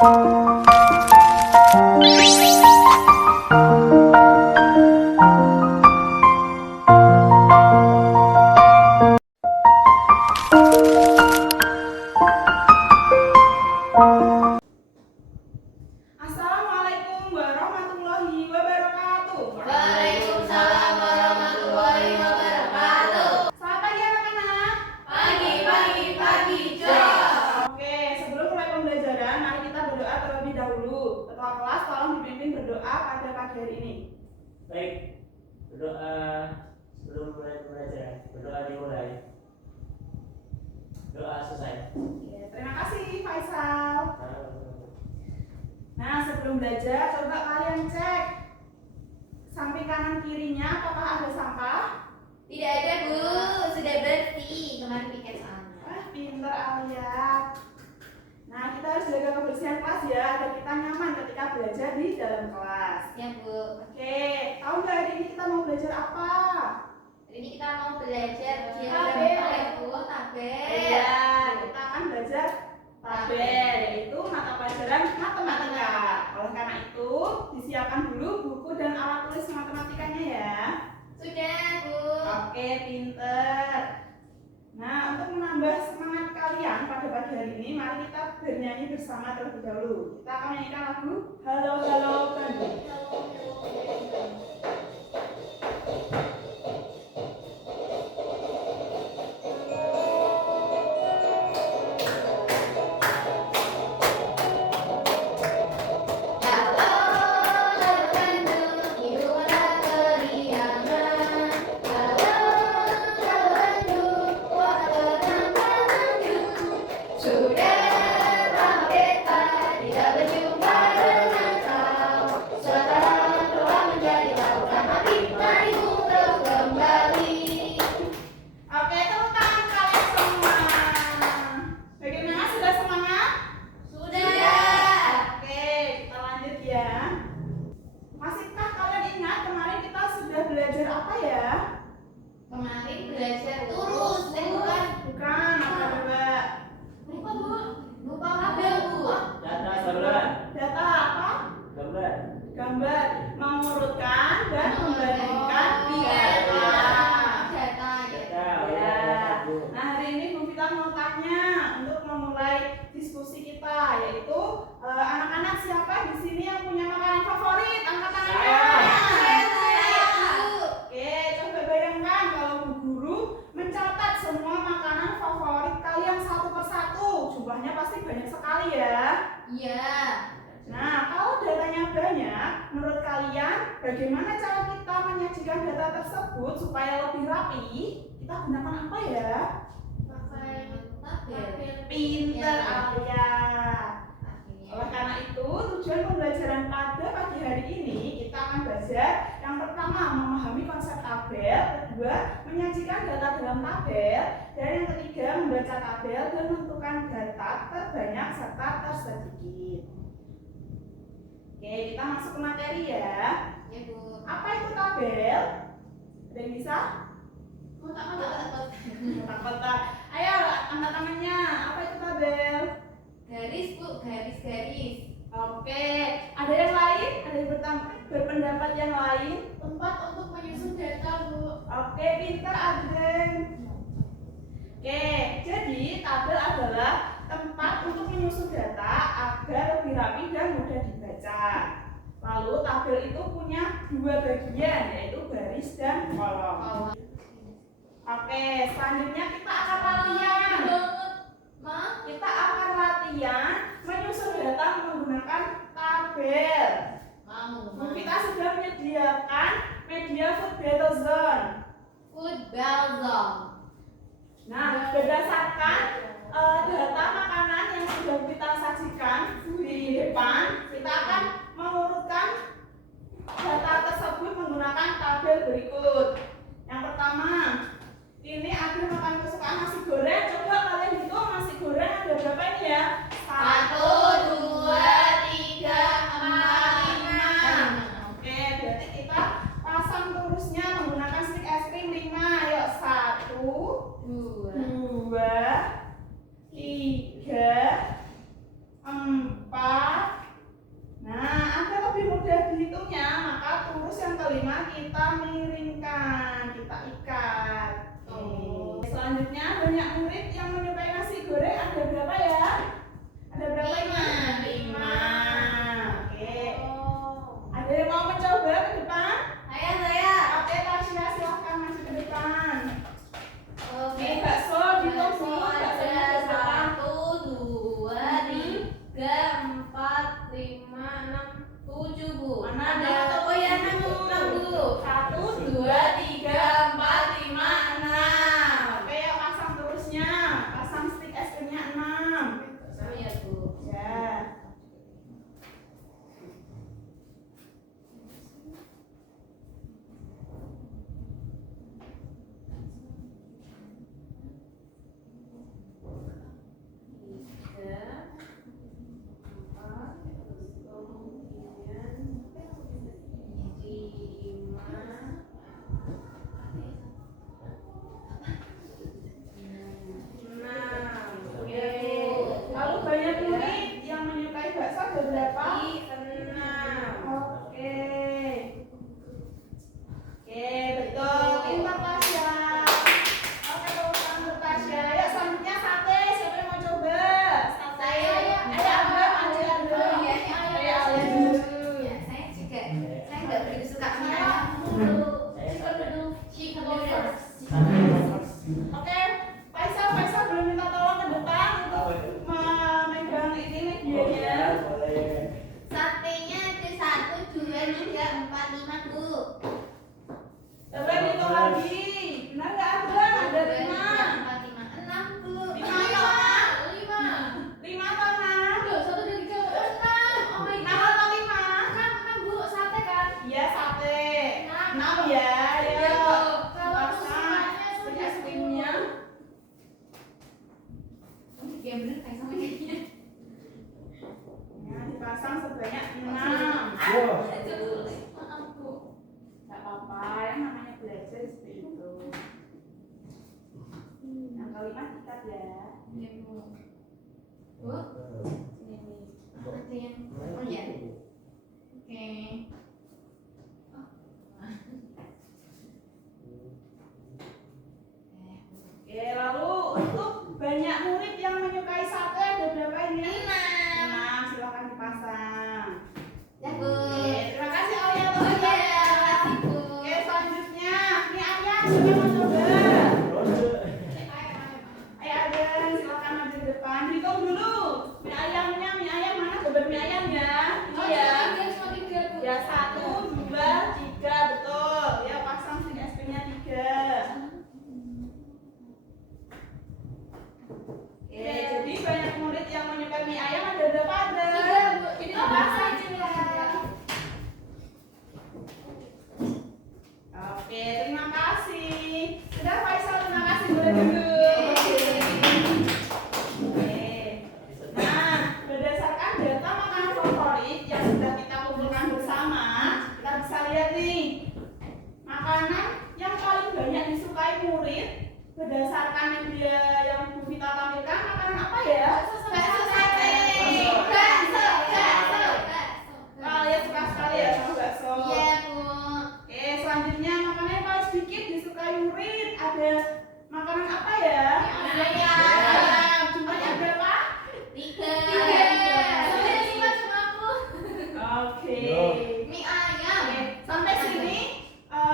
Assalamualaikum warahmatullahi wabarakatuh. Waalaikumsalam warahmatullahi wabarakatuh. Selamat pagi anak-anak. Pagi, Jos. Oke, sebelum mulai pembelajaran, mari kita berdoa terlebih dahulu. Ketua kelas tolong dipimpin berdoa pada pagi hari ini. Baik, berdoa sebelum mulai pembelajaran. Berdoa dimulai. Doa selesai. Oke, terima kasih Faisal. Nah, sebelum belajar, coba kalian cek samping kanan kirinya apakah ada sampah? Tidak ada, Bu. Sudah bersih. Kemarin piket soalnya. Wah, pinter Alia. Nah, kita harus jaga kebersihan kelas ya, agar kita nyaman ketika belajar di dalam kelas. Ya, Bu. Oke, tahu nggak hari ini kita mau belajar apa? Hari ini kita mau belajar Tabel. ya, Bu. Tabel. Iya, kita akan belajar tabel, yaitu mata pelajaran matematika. Oleh karena itu, disiapkan dulu buku dan alat tulis matematikanya ya. Sudah, Bu. Oke, pinter. Nah, untuk menambah semangat kalian pada pagi hari ini, mari kita bernyanyi bersama terlebih dahulu. Kita akan menyanyikan lagu Halo Halo Bandung. Oke, tepuk tangan kalian semua. Bagaimana, sudah semangat? Sudah. Oke, kita lanjut ya. Masihkah kalian ingat kemarin kita sudah belajar apa ya? Kemarin belajar turus, bukan. Bukan, apa coba? Lupa, Bu. Lupa tabel, Bu. Data gambar. Data apa? Gambar. Gambar, mengurutkan dan membandingkan data. Data, Data. Ya. Bu. Nah, hari ini Bu Vita mau tanya untuk memulai diskusi kita, yaitu anak-anak siapa di sini yang punya makanan favorit? Angkat tangannya. Saya, Bu. Oke, coba bayangkan kalau Bu Guru mencatat semua makanan favorit kalian satu persatu. Jumlahnya pasti banyak sekali ya. Iya. Nah, kalau datanya banyak, menurut kalian bagaimana cara kita menyajikan data tersebut supaya lebih rapi? Kita gunakan apa ya? Pakai tabel. Pinter Ya. Alia. Akhirnya. Oleh karena itu, tujuan pembelajaran pada pagi hari ini kita akan belajar yang pertama memahami konsep tabel, kedua menyajikan data dalam tabel, dan yang ketiga membaca tabel dan menentukan data terbanyak serta tersedikit. Oke, kita masuk ke materi ya. Ya, Bu. Apa itu tabel? Ada yang bisa? Kotak-kotak. Ayo, angkat tangannya. Apa itu tabel? Garis, Bu. Garis. Oke, ada yang lain? Ada yang berpendapat yang lain? Tempat untuk menyusun data, Bu. Oke, pinter Aden. Oke, jadi tabel adalah tempat untuk menyusun data agar lebih rapi dan mudah dibaca. Lalu tabel itu punya dua bagian, yaitu baris dan kolom. Oke, selanjutnya kita akan latihan. Ma? Kita akan latihan menyusun data menggunakan tabel. Mau. Bu, kita sudah menyediakan media Food Battle Zone. Football zone. Nah, berdasarkan data makanan yang sudah kita sajikan di depan, kita akan mengurutkan data tersebut menggunakan tabel berikut. Yang pertama, ini ada makanan kesukaan nasi goreng. Coba kalian hitung nasi goreng ada berapa ini ya? 1, 2, 3, 4, 5. Oke, berarti kita pasang terusnya menggunakan stik es krim 5. Ayo, 1, 2, 3, 4, selanjutnya banyak murid yang menyukai nasi goreng ada berapa ya? Ada berapa ini? 5. Oke. Ada yang mau mencoba ke depan? Saya. Oke, Tasya silahkan masuk ke depan. Oke, bakso dihitung dulu, ada baksonya 1, 2, 3, 4, 5, 6, 7 Bu. Mana Ada ada? oh ya 6 dulu. 1, 2, 3, 4, 5, 6. Oke, yuk pasang terusnya. Pasang stik es krimnya 6. Oh ya Bu. Ya. Lalu banyak murid yang menyukai bakso ada berapa? 6. Oke. Oke, betul. Pintar Tasya. Oke, tepuk tangan untuk Tasya. Yuk selanjutnya sate. Siapa yang mau coba? Saya. Ayo Abra, maju Abra. Oh, iya, Ayo Abra dulu. Ya, saya juga. Saya nggak begitu suka mie Saya ayam. Chicken noodle. Oke, Faisal belum minta tolong ke depan untuk memegang ini medianya. Boleh. Satenya ada 1, 2, 3, 4, 5 Bu. Coba dihitung lagi. Benar nggak Abra? Ada 5. 4, 5, 6 Bu. 5 atau 6? 5 atau 6? 6 atau 5? Iya sate. 6 ya. Ayo. Pasang stik es krimnya. Ya bener kayak sama kayaknya. Ya, dipasang sebanyak 6. Wow. Maaf Bu. Gak apa-apa, yang namanya belajar seperti itu. Yang kelima diikat ya. Ya Bu. Bu, Sini nih. ada yang oh ya. Oke. Oke, lalu untuk banyak murid yang menyukai sate ada berapa ini? 6. Silakan dipasang. Ya Bu. Oke, terima kasih Aulia Oh atas iya, waktunya. makasih Bu. Oke, selanjutnya mie ayam siapa mau coba? Ayo Aden, silakan maju ke depan. Hitung dulu. Mie ayamnya, mie ayam mana? Coba mie ayam ya. Ini ya. Ya 1, 2, 3 betul. Ya pasang stik es krimnya 3. Oke, jadi banyak murid yang menyukai mie ayam ada berapa ada? 3 Bu. Ini Oh, pasang pasang ya. Oke, terima kasih. Sudah Faisal, terima kasih boleh duduk. Oke. Nah, berdasarkan data makanan favorit yang sudah kita kumpulkan bersama, kita bisa lihat nih makanan yang paling banyak disukai murid berdasarkan yang Bu Vita tampilkan makanan apa ya? bakso sate. Bakso. Bakso. Kalian suka sekali ya sama bakso. Iya Bu. Oke, selanjutnya makanan yang paling sedikit disukai murid ada makanan apa ya? Ayam. Jumlahnya berapa? 3. Tiga. Suka sama aku. Oke. Mie ayam. Oke, sampai sini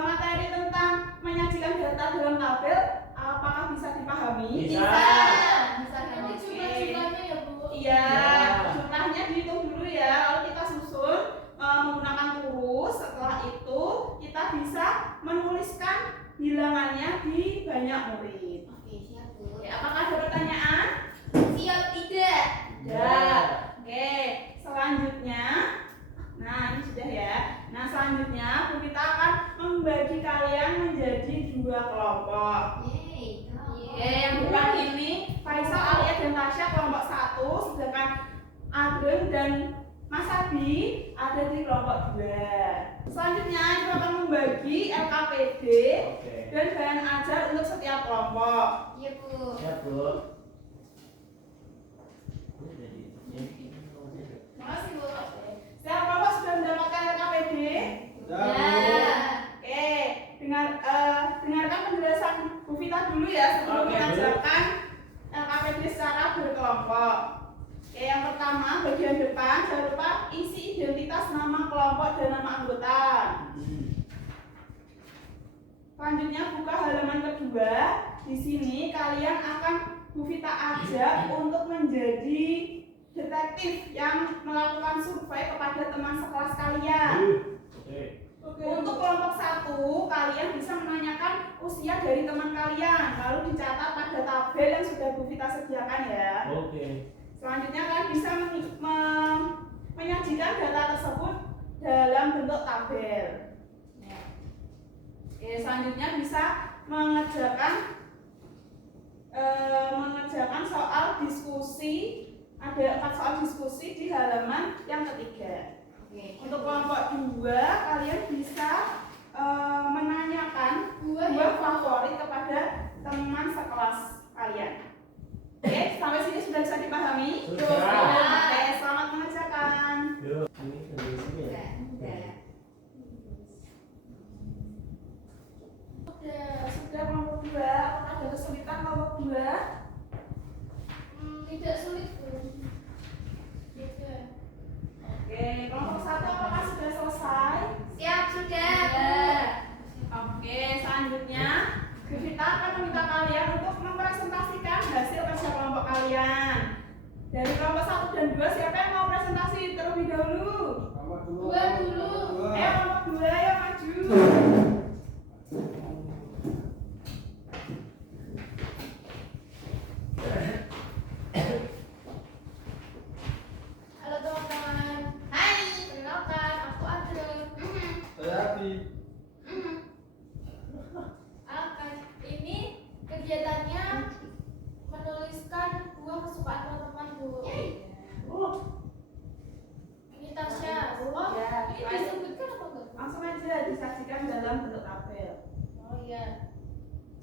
materi tentang menyajikan data dalam tabel apakah bisa dipahami? Bisa. Bisa kan? Jumlah-jumlahnya ya Bu. Iya, Ya. jumlahnya dihitung dulu ya. Lalu kita susun menggunakan turus. Setelah itu kita bisa menuliskan bilangannya di banyak murid. Oke, siap Bu. Oke, apakah ada pertanyaan? Siap tidak? Ya. Oke, selanjutnya, nah ini sudah ya. Nah selanjutnya Bu Vita akan membagi kalian menjadi 2 kelompok. Yeay. Oke, yang depan ini Faisal, Alia, dan Tasya kelompok 1, sedangkan Ageng dan Mas Abi ada di kelompok 2. Selanjutnya kita akan membagi LKPD Oke. dan bahan ajar untuk setiap kelompok. Iya Bu. Siap, Bu. Terima kasih Bu. Setiap kelompok sudah mendapatkan LKPD. Ya. Oke, dengarkan penjelasan Bu Vita dulu ya sebelum Oke, kita Bu. jawab bagian depan jangan lupa isi identitas nama kelompok dan nama anggota. Selanjutnya buka halaman kedua. Di sini kalian akan Bu Vita ajak untuk menjadi detektif yang melakukan survei kepada teman sekelas kalian. Untuk kelompok 1, kalian bisa menanyakan usia dari teman kalian, lalu dicatat pada tabel yang sudah Bu Vita sediakan ya. Selanjutnya kalian bisa menyajikan data tersebut dalam bentuk tabel. Selanjutnya bisa mengerjakan soal diskusi. Ada 4 soal diskusi di halaman yang ketiga. Untuk kelompok 2, kalian bisa menanyakan buah favorit kepada teman sekelas kalian. Oke, sampai sini sudah bisa dipahami? Oke, selamat mengerjakan. Sudah kelompok 2, apakah ada kesulitan kelompok 2? Tidak sulit. Oke, kelompok 1 apakah sudah selesai? Siap sudah. Oke, selanjutnya Bu Vita akan meminta kalian untuk mempresentasikan hasil kerja kelompok kalian. Dari kelompok 1 dan 2, siapa yang mau presentasi terlebih dahulu? Dua dulu. Ayo kelompok 2, ayo maju. Halo teman-teman. Hai, perkenalkan aku Adre. Ini kegiatannya menuliskan buah kesukaan teman-teman Bu. Ini Tasya. Oh, Ya, ini disebutkan apa enggak? langsung aja disajikan dalam bentuk tabel. Oh iya.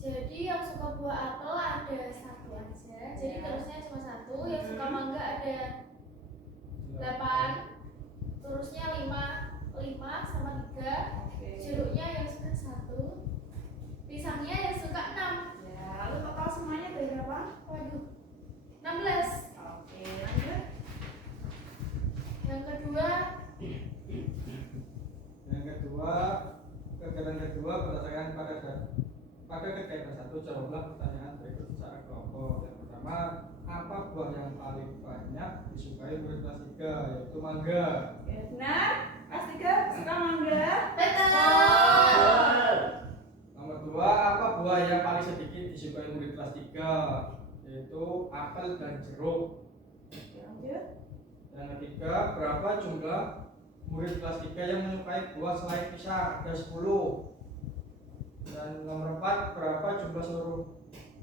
Jadi yang suka buah apel ada 1 aja. Jadi terusnya cuma 1. Yang suka mangga ada 8. Terusnya 5 sama 3. Jeruknya yang suka 1. Pisangnya yang suka 6. Ya, lalu total semuanya dari berapa? Waduh. 16. Oke, lanjut. Yang kedua, Kegiatan kedua berdasarkan pada kegiatan 1, jawablah pertanyaan berikut secara kelompok. Yang pertama, apa buah yang paling banyak disukai murid kelas 3, yaitu mangga. Oke, benar. Kelas 3 suka mangga. betul. Nomor 2, apa buah yang paling sedikit disukai murid kelas 3, yaitu apel dan jeruk. Oke, lanjut. Yang ketiga, berapa jumlah murid kelas 3 yang menyukai buah selain pisang? Ada 10. Dan nomor 4, berapa jumlah seluruh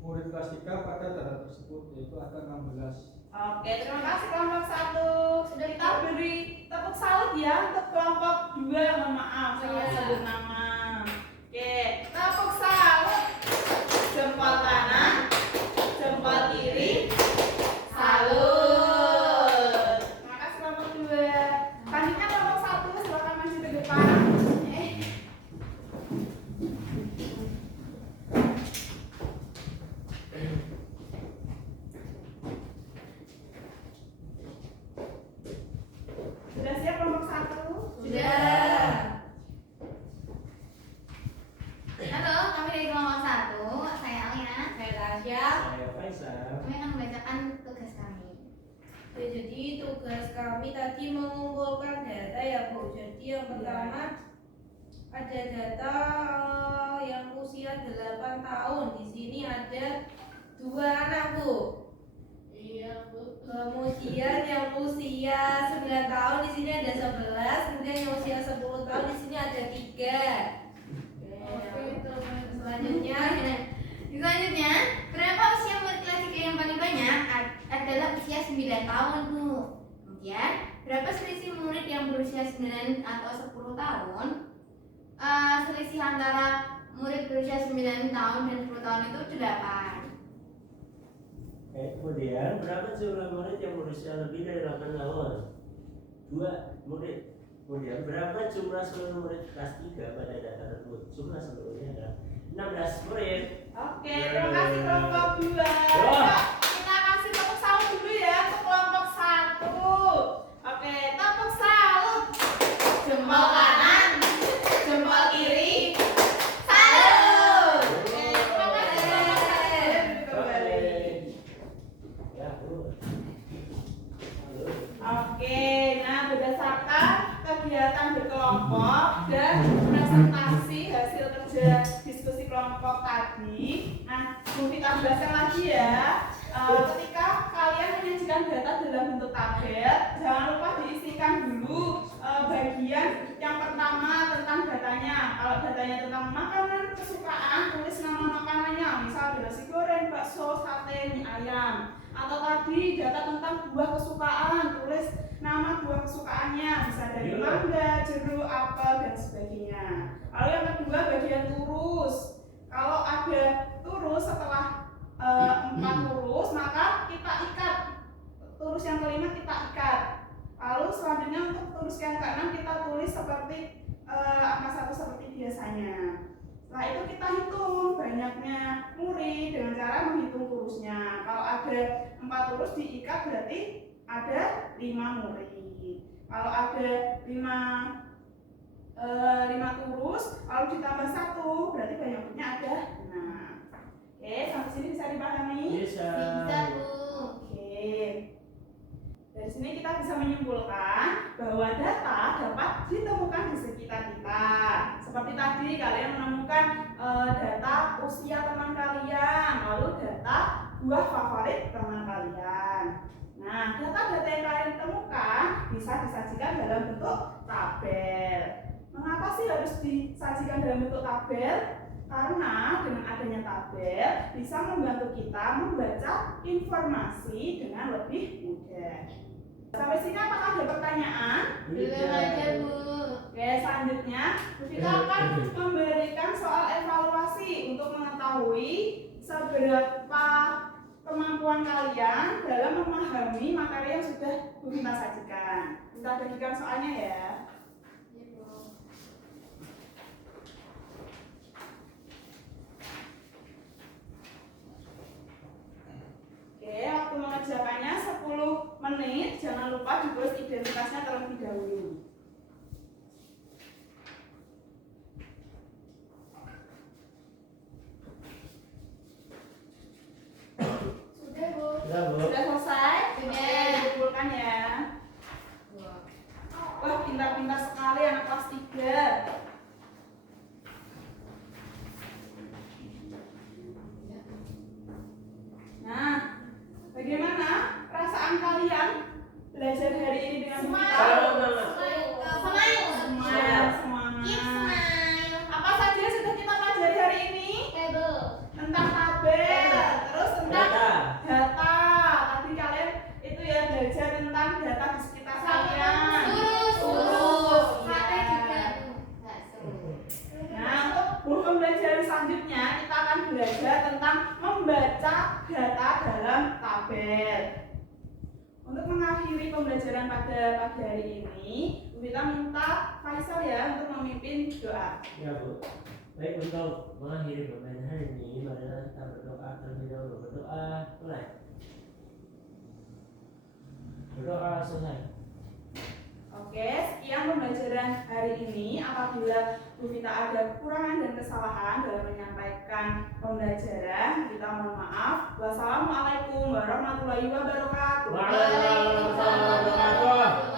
murid kelas 3 pada data tersebut? Yaitu ada 16. Oke, terima kasih kelompok 1. Sudah Kita beri tepuk salut ya untuk kelompok 2. Mohon maaf, saya Iya. sebut nama. Oke, tepuk salut. Jempol kanan, jempol kiri, salut. Terima kasih kelompok 2. Selanjutnya kelompok 1, silakan maju ke depan. Sudah siap kelompok 1? Sudah. Halo, kami dari kelompok 1. Saya Alina. Saya Tasya. Saya Faisal. Kami akan membacakan tugas kami. Ya, jadi tugas kami tadi mengumpulkan data ya Bu. Jadi yang pertama ada data yang usia 8 tahun. Di sini ada 2 anak Bu. Iya, Bu. Kemudian yang usia 9 tahun di sini ada 11. Kemudian yang usia 10 tahun di sini ada 3. Oke, terus Selanjutnya selanjutnya, berapa usia murid kelas 3 yang paling banyak? Adalah usia 9 tahun, Bu. Kemudian, berapa selisih murid yang berusia 9 atau 10 tahun? Selisih antara murid berusia 9 tahun dan 10 tahun itu 8. Kemudian berapa jumlah murid yang berusia lebih dari 8 tahun? 2 murid. Kemudian berapa jumlah seluruh murid kelas 3 pada data tersebut? Jumlah seluruhnya adalah 16 murid. Oke, terima kasih kelompok 2. Wah. Kita kasih tepuk salut dulu ya untuk kelompok 1. kegiatan berkelompok dan presentasi hasil kerja diskusi kelompok tadi. Nah, Bu Vita jelaskan lagi ya. Ketika kalian menyajikan data dalam bentuk tabel, jangan lupa diisikan dulu bagian yang pertama tentang datanya. Kalau datanya tentang makanan kesukaan, tulis nama makanannya, misal ada nasi goreng, bakso, sate, mie ayam. Atau tadi data tentang buah kesukaan, tulis nama buah kesukaannya, bisa dari mangga, jeruk, apel, dan sebagainya. Lalu yang kedua bagian turus. Kalau ada turus setelah 4 turus, maka kita ikat. Turus yang kelima kita ikat. Lalu selanjutnya untuk turus yang keenam kita tulis seperti angka 1 seperti biasanya. Setelah itu kita hitung banyaknya murid dengan cara menghitung turusnya. Kalau ada 4 turus diikat berarti ada 5 murid. Kalau ada 5 turus lalu ditambah 1 berarti banyak muridnya ada 6. Oke, sampai sini bisa dipahami? Bisa. Bisa, Bu. Oke. Dari sini kita bisa menyimpulkan bahwa data dapat ditemukan di sekitar kita. Seperti tadi kalian menemukan data usia teman kalian, lalu data buah favorit teman kalian. Nah, data-data yang kalian temukan bisa disajikan dalam bentuk tabel. Mengapa sih harus disajikan dalam bentuk tabel? Karena dengan adanya tabel bisa membantu kita membaca informasi dengan lebih mudah. Sampai sini apakah ada pertanyaan? Belum ada, Bu. Oke, selanjutnya kita akan memberikan soal evaluasi untuk mengetahui seberapa kemampuan kalian dalam memahami materi yang sudah kita sajikan. Kita bagikan soalnya ya. Iya, Bu. Oke, waktu mengerjakannya 10 menit. Jangan lupa ditulis identitasnya terlebih dahulu. Sudah, Bu. Sudah, Bu. Sudah selesai? Sudah. Oke, dikumpulkan ya. Wah, pintar-pintar sekali anak kelas 3. Nah, bagaimana perasaan kalian belajar hari ini dengan Bu Vita? Semangat. Apa saja yang sudah kita pelajari hari ini? Table. Tentang tabel, terus tentang Data. data. Tadi kalian itu ya belajar tentang data di sekitar kalian. Turus. Sate Ya. juga, Bu. Bakso. Nah, untuk buku pembelajaran selanjutnya kita akan belajar tentang membaca data dalam tabel. Untuk mengakhiri pembelajaran pada pagi hari ini, Bu Vita minta Faisal ya untuk memimpin doa. Ya, Bu. Baik, untuk mengakhiri pembelajaran hari ini, marilah kita berdoa terlebih dahulu. Berdoa, mulai. Berdoa, selesai. Oke, sekian pembelajaran hari ini. Apabila Bu Vita ada kekurangan dan kesalahan dalam menyampaikan pembelajaran, kita mohon maaf. Wassalamualaikum warahmatullahi wabarakatuh. Waalaikumsalam warahmatullahi wabarakatuh.